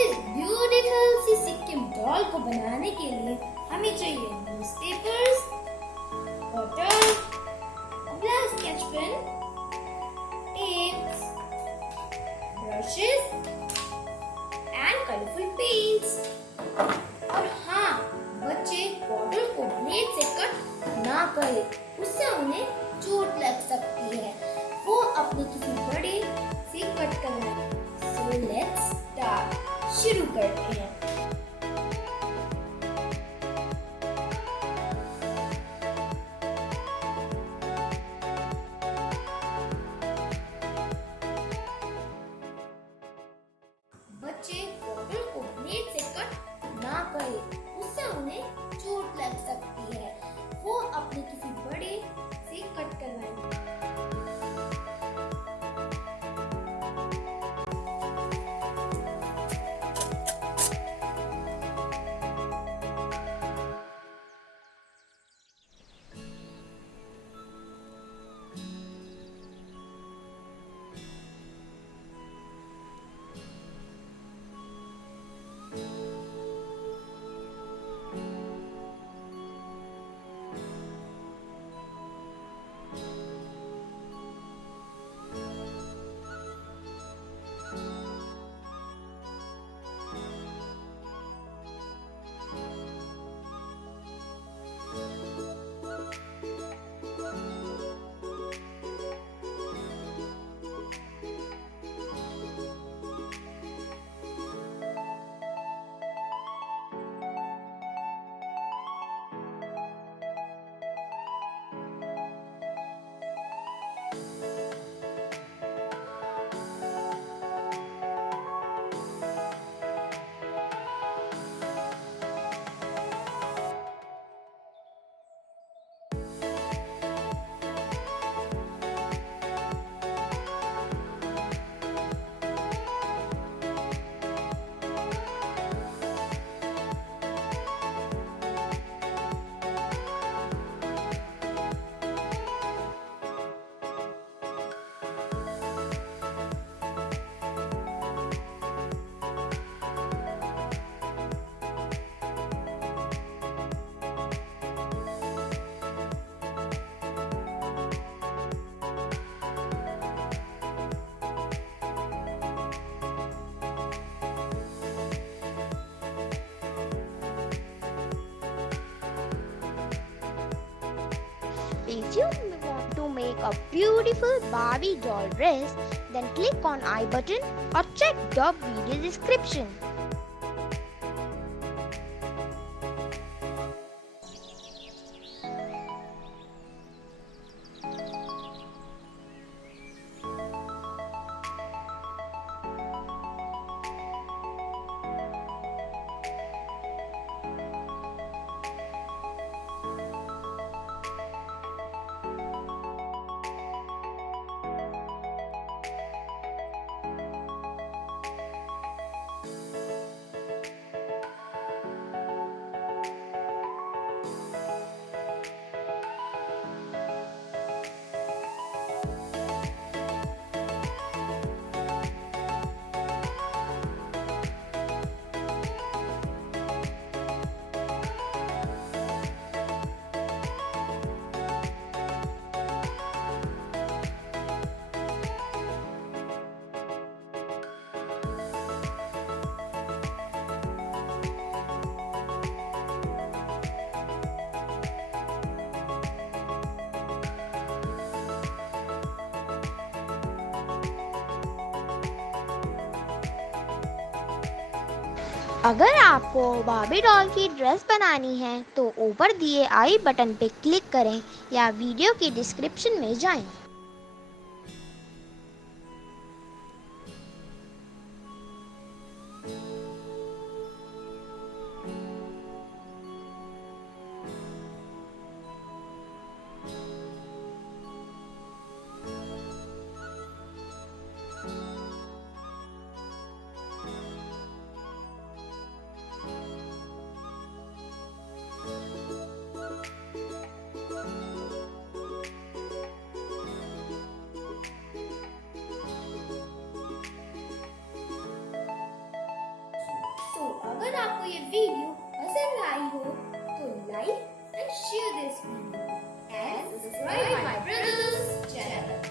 इस ब्यूटीफुल सी सिक्किम डॉल को बनाने के लिए हमें चाहिए newspapers, water, black sketch pen, tapes, brushes and colourful paints. और हाँ, बच्चे बॉटल को ब्लेड से कट ना करें, उससे उन्हें चोट लग सकती है। वो अपने किसी बड़े से कट करवाएं। सो लेट्स स्टार्ट, शुरू करते हैं। बच्चे बॉटल को ब्लेड से कट ना करें, उससे उन्हें चोट लग सकती है। वो अपने किसी बड़े से कट करवाएंगे। If you want to make a beautiful Barbie doll dress, then click on I button or check the video description. अगर आपको बार्बी डॉल की ड्रेस बनानी है तो ऊपर दिए आई बटन पे क्लिक करें या वीडियो की डिस्क्रिप्शन में जाएं। ये वीडियो पसंद आई हो तो like and share this video and subscribe my brother's channel.